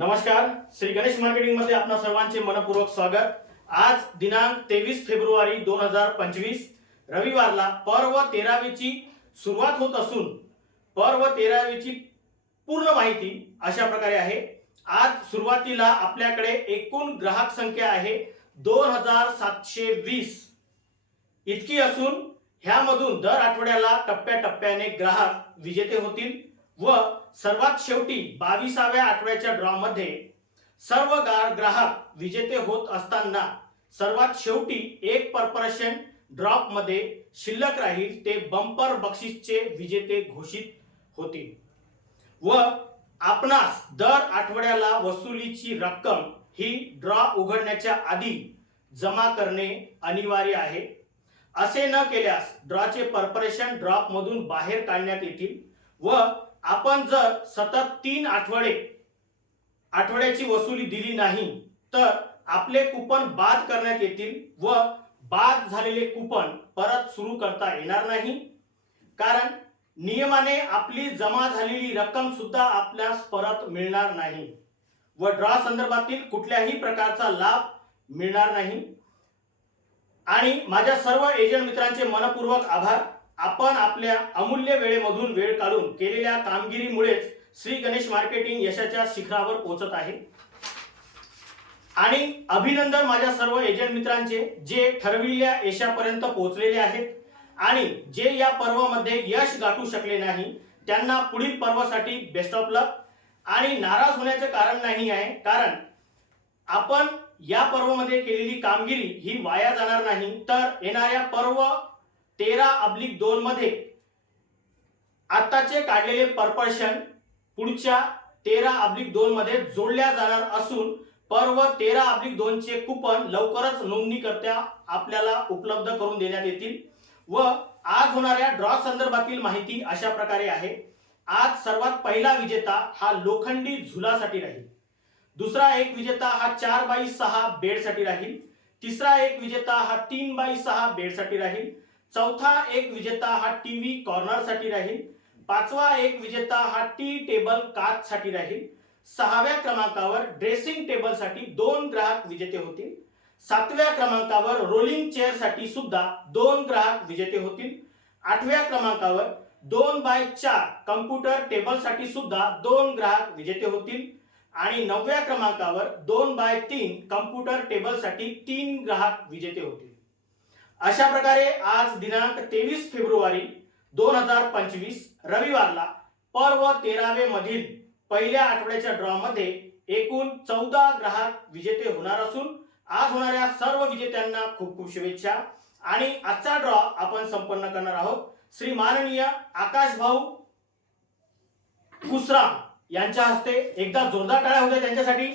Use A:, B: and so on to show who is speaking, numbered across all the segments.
A: नमस्कार श्री गणेश मार्केटिंगमध्ये आपणा सर्वांचे मनपूर्वक स्वागत. आज दिनांक तेवीस फेब्रुवारी दोन हजार पंचवीस रविवारला पर्व तेरावीची सुरुवात होत असून पर्व तेरावीची पूर्ण माहिती अशा प्रकारे आहे. आज सुरुवातीला आपल्याकडे एकूण ग्राहक संख्या आहे दोन हजार सातशे वीस. इतकी असून ह्यामधून दर आठवड्याला टप्प्याटप्प्याने ग्राहक विजेते होतील. व सर्वात शेवटी बावीसाव्या आठवड्याच्या ड्रॉ मध्ये सर्व गा- ग्राहक विजेते होत असताना सर्वात शेवटी एक पर्परेशन ड्रॉपमध्ये शिल्लक राहील ते बंपर बक्षीसचे विजेते घोषित होतील. व आपणास दर आठवड्याला वसुलीची रक्कम ही ड्रॉ उघडण्याच्या आधी जमा करणे अनिवार्य आहे. असे न केल्यास ड्रॉचे पर्परेशन ड्रॉप मधून बाहेर काढण्यात येतील व आपण जर सतत तीन आठवडे आठवड्याची वसुली दिली नाही तर आपले कुपन बाद करण्यात येतील व बाद झालेले कुपन परत सुरू करता येणार नाही. कारण नियमाने आपली जमा झालेली रक्कम सुद्धा आपल्यास परत मिळणार नाही व ड्रॉ संदर्भातील कुठल्याही प्रकारचा लाभ मिळणार नाही. आणि माझ्या सर्व एजंट मित्रांचे मनपूर्वक आभार. आपण आपल्या अमूल्य वेळेमधून वेळ काढून केलेल्या कामगिरीमुळेच श्री गणेश मार्केटिंग यशाच्या शिखरावर पोहोचत आहे. आणि अभिनंदन माझ्या सर्व एजंट मित्रांचे जे ठरविलेल्या यशापर्यंत पोहोचलेले आहेत आणि जे या पर्वामध्ये यश गाठू शकले नाही त्यांना पुढील पर्वासाठी बेस्ट ऑफ लक आणि नाराज होण्याचे कारण नाही आहे कारण आपण या पर्वामध्ये केलेली कामगिरी ही वाया जाणार नाही. तर येणाऱ्या पर्व तेरा अब्लिक दोन मध्ये. आताचे काढलेले परपर्शन पुढच्या तेरा अब्लिक दोन मध्ये जोडल्या जाणार असून पर्व तेरा अब्लिक दोनचे कुपन लवकरच नोंदणीकर्त्या आपल्याला उपलब्ध करून देण्यात येतील. व आज होणाऱ्या ड्रॉ संदर्भातील माहिती अशा प्रकारे आहे. आज सर्वात पहिला विजेता हा लोखंडी झुलासाठी राहील. दुसरा एक विजेता हा चार बाय सहा बेडसाठी राहील. तिसरा एक विजेता हा तीन बाय सहा बेडसाठी राहील. चौथा एक विजेता हा टीव्ही कॉर्नरसाठी राहील. पाचवा एक विजेता हा टी टेबल काच साठी राहील. सहाव्या क्रमांकावर ड्रेसिंग टेबलसाठी दोन ग्राहक विजेते होतील. सातव्या क्रमांकावर रोलिंग चेअरसाठी सुद्धा दोन ग्राहक विजेते होतील. आठव्या क्रमांकावर दोन बाय चार कम्प्युटर टेबलसाठी सुद्धा दोन ग्राहक विजेते होतील. आणि नवव्या क्रमांकावर दोन बाय तीन कम्प्युटर टेबलसाठी तीन ग्राहक विजेते होतील. अशा प्रकारे आज दिनांक तेवीस फेब्रुवारी दोन हजार पंचवीस रविवारला पर्व तेरावे मधील पहिल्या आठवड्याच्या ड्रॉमध्ये एकूण चौदा ग्राहक विजेते होणार असून आज होणाऱ्या सर्व विजेत्यांना खूप खूप शुभेच्छा. आणि आजचा ड्रॉ आपण संपन्न करणार आहोत. श्री माननीय आकाश भाऊ कुसराम यांच्या हस्ते एकदा जोरदार टाळ्या होत्या त्यांच्यासाठी.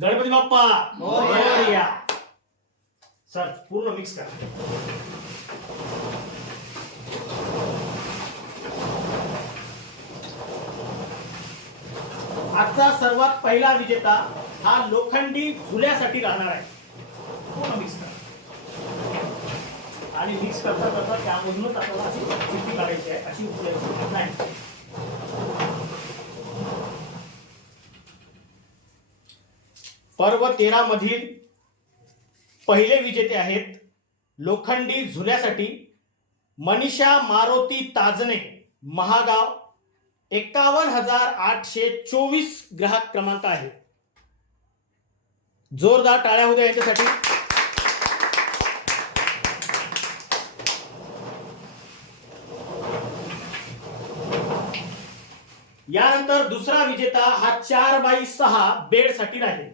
A: गणपती बाप्पा
B: मोरया.
A: सर पूर्ण मिक्स करा. आजचा सर्वात पहिला विजेता हा लोखंडी झुल्यासाठी राहणार आहे. पूर्ण मिक्स करा. आणि मिक्स करता करता त्यामधूनच आपल्याला अशी चिठ्ठी काढायची आहे अशी नाही. पर्व तेरा मधील पहिले विजेते आहेत लोखंडी झुल्यासाठी मनीषा मारुती ताजने महागाव एकावन्न हजार आठशे चोवीस ग्राहक क्रमांक आहे. जोरदार टाळ्या होत्या यांच्यासाठी. यानंतर दुसरा विजेता हा चार बाई सहा बेडसाठी राहील.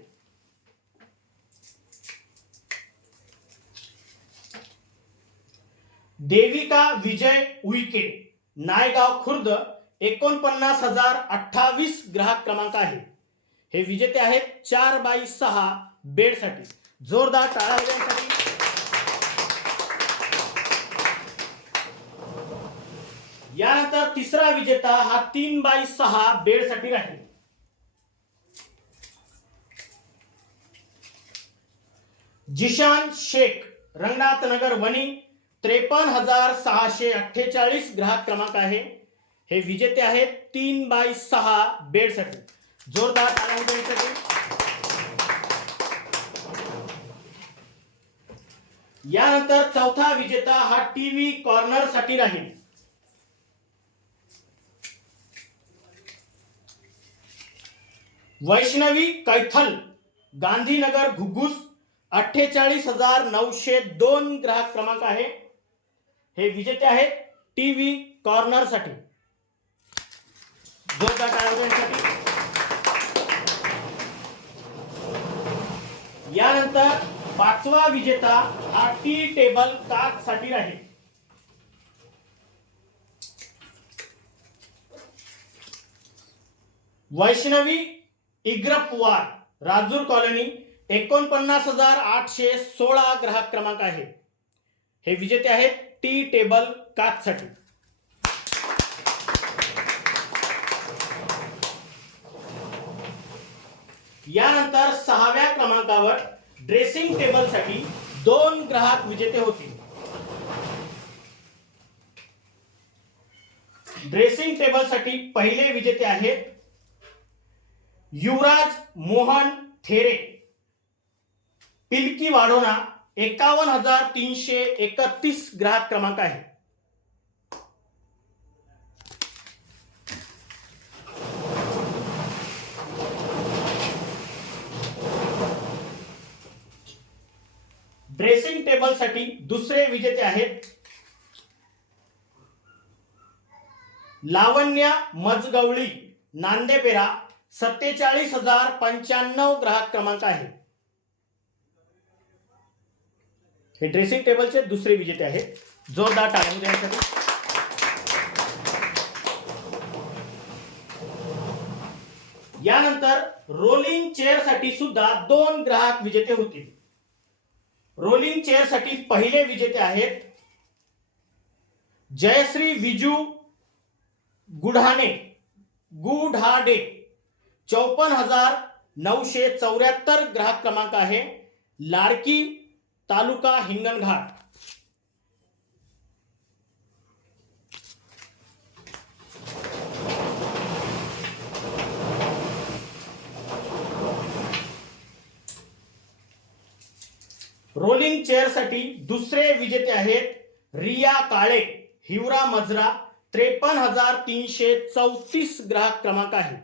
A: देविका विजय उईके नायगाव खुर्द एकोणपन्नास हजार अठ्ठावीस ग्राहक क्रमांक आहे. हे विजेते आहेत चार बाय सहा बेडसाठी. जोरदार टाळा यानंतर तिसरा विजेता हा तीन बाय सहा बेडसाठी राहील. जिशान शेख रंगनाथ नगर वणी त्रेपन्न हजार सहाशे अठ्ठेचाळीस ग्राहक क्रमांक आहे. हे विजेते आहेत तीन बाय सहा बेडसाठी. जोरदार यानंतर चौथा विजेता हा टीव्ही कॉर्नरसाठी राहील. वैष्णवी कैथल गांधीनगर घुग्गुस अठ्ठेचाळीस हजार नऊशे दोन ग्राहक क्रमांक आहे. हे विजेते आहेत टीव्ही कॉर्नरसाठी. जोरदार यानंतर पाचवा विजेता हा टी टेबल काच साठी राहील. वैष्णवी इग्रपवार राजूर कॉलनी एकोणपन्नास हजार आठशे सोळा ग्राहक क्रमांक आहे. हे विजेते आहेत टी टेबल काचसाठी. यानंतर सहाव्या क्रमांकावर ड्रेसिंग टेबलसाठी दोन ग्राहक विजेते होतील ड्रेसिंग टेबलसाठी पहिले विजेते आहेत युवराज मोहन थेरे पिलकी वाढोना एकावन्न हजार तीनशे एकतीस ग्राहक क्रमांक आहे. ड्रेसिंग टेबलसाठी दुसरे विजेते आहेत. लावण्या मजगवळी नांदेपेरा सत्तेचाळीस हजार पंच्याण्णव ग्राहक क्रमांक आहे. हे ड्रेसिंग टेबलचे दुसरे विजेते आहेत. जोरदार टाळू देण्यासाठी. यानंतर रोलिंग चेअरसाठी सुद्धा दोन ग्राहक विजेते होतील. रोलिंग चेअरसाठी पहिले विजेते आहेत जयश्री विजू गुढाणे. गुढाडे चौपन्न हजार नऊशे चौऱ्याहत्तर ग्राहक क्रमांक आहे. लाडकी तालुका हिंगणघाट रोलिंग चेअरसाठी दुसरे विजेते आहेत रिया काळे हिवरा मजरा त्रेपन्न हजार तीनशे चौतीस ग्राहक क्रमांक आहे.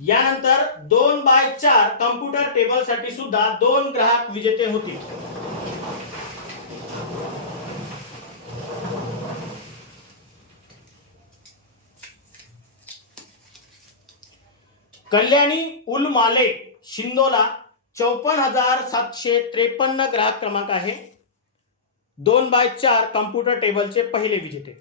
A: यानंतर दोन बाय चार कम्प्युटर टेबलसाठी सुद्धा दोन ग्राहक विजेते होतील कल्याणी उलमाले शिंदोला चौपन्न हजार सातशे त्रेपन्न ग्राहक क्रमांक आहे. दोन बाय चार कम्प्युटर टेबलचे पहिले विजेते.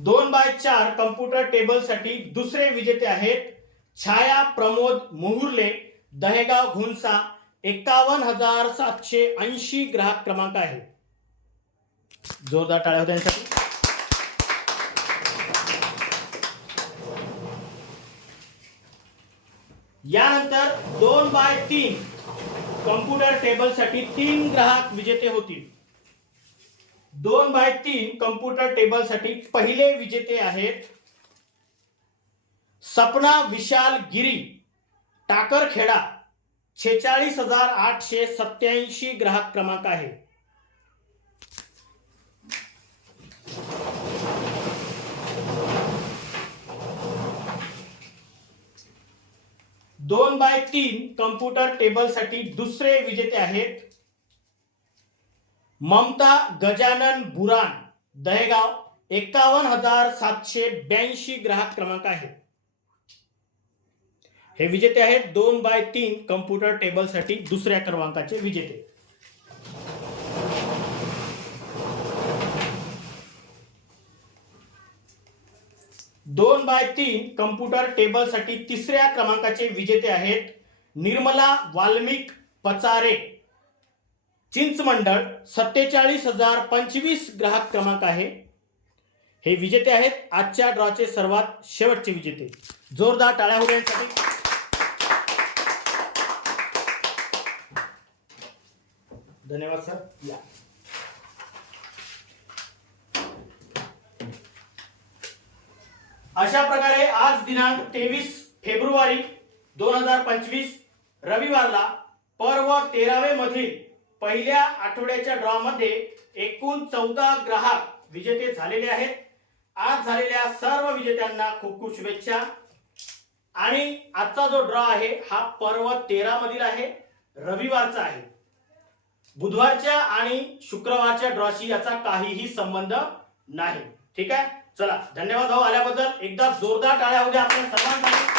A: दोन बाय चार कम्प्युटर टेबलसाठी दुसरे विजेते आहेत. छाया प्रमोद मुहुर्ले दहेगाव घुंसा एकावन्न हजार सातशे ऐंशी ग्राहक क्रमांक आहे. जोरदार टाळ्या होत्या यानंतर दोन बाय तीन कम्प्युटर टेबलसाठी तीन ग्राहक विजेते होतील. दोन बाय तीन कम्प्युटर टेबलसाठी पहिले विजेते आहेत सपना विशाल गिरी टाकरखेडा छेचाळीस हजार आठशे सत्याऐंशी ग्राहक क्रमांक आहे. दोन बाय तीन कम्प्युटर टेबलसाठी दुसरे विजेते आहेत ममता गजानन बुरान दहेगाव एकावन्न हजार सातशे ब्याऐंशी ग्राहक क्रमांक आहे. हे विजेते आहेत दोन बाय तीन कम्प्युटर टेबलसाठी दुसऱ्या क्रमांकाचे विजेते. दोन बाय तीन कम्प्युटर टेबलसाठी तिसऱ्या क्रमांकाचे विजेते आहेत निर्मला वाल्मिक पचारे. चिंचमंडळ सत्तेचाळीस हजार पंचवीस ग्राहक क्रमांक आहे. हे विजेते आहेत आजच्या ड्रॉचे सर्वात शेवटचे विजेते. जोरदार टाळ्या होण्यासाठी धन्यवाद सर. या. अशा प्रकारे आज दिनांक तेवीस फेब्रुवारी दोन हजार पंचवीस रविवारला पर्व तेरावे मधील पहिल्या आठवड्याच्या ड्रॉमध्ये एकूण चौदा ग्राहक विजेते झालेले आहेत. आज झालेल्या सर्व विजेत्यांना खूप खूप शुभेच्छा. आणि आजचा जो ड्रॉ आहे हा पर्व तेरा मधील आहे. रविवारचा आहे. बुधवारच्या आणि शुक्रवारच्या ड्रॉशी याचा काहीही संबंध नाही. ठीक आहे? चला धन्यवाद भाऊ आल्याबद्दल. एकदा जोरदार टाळ्या होऊ द्या. आपल्या सर्वांसाठी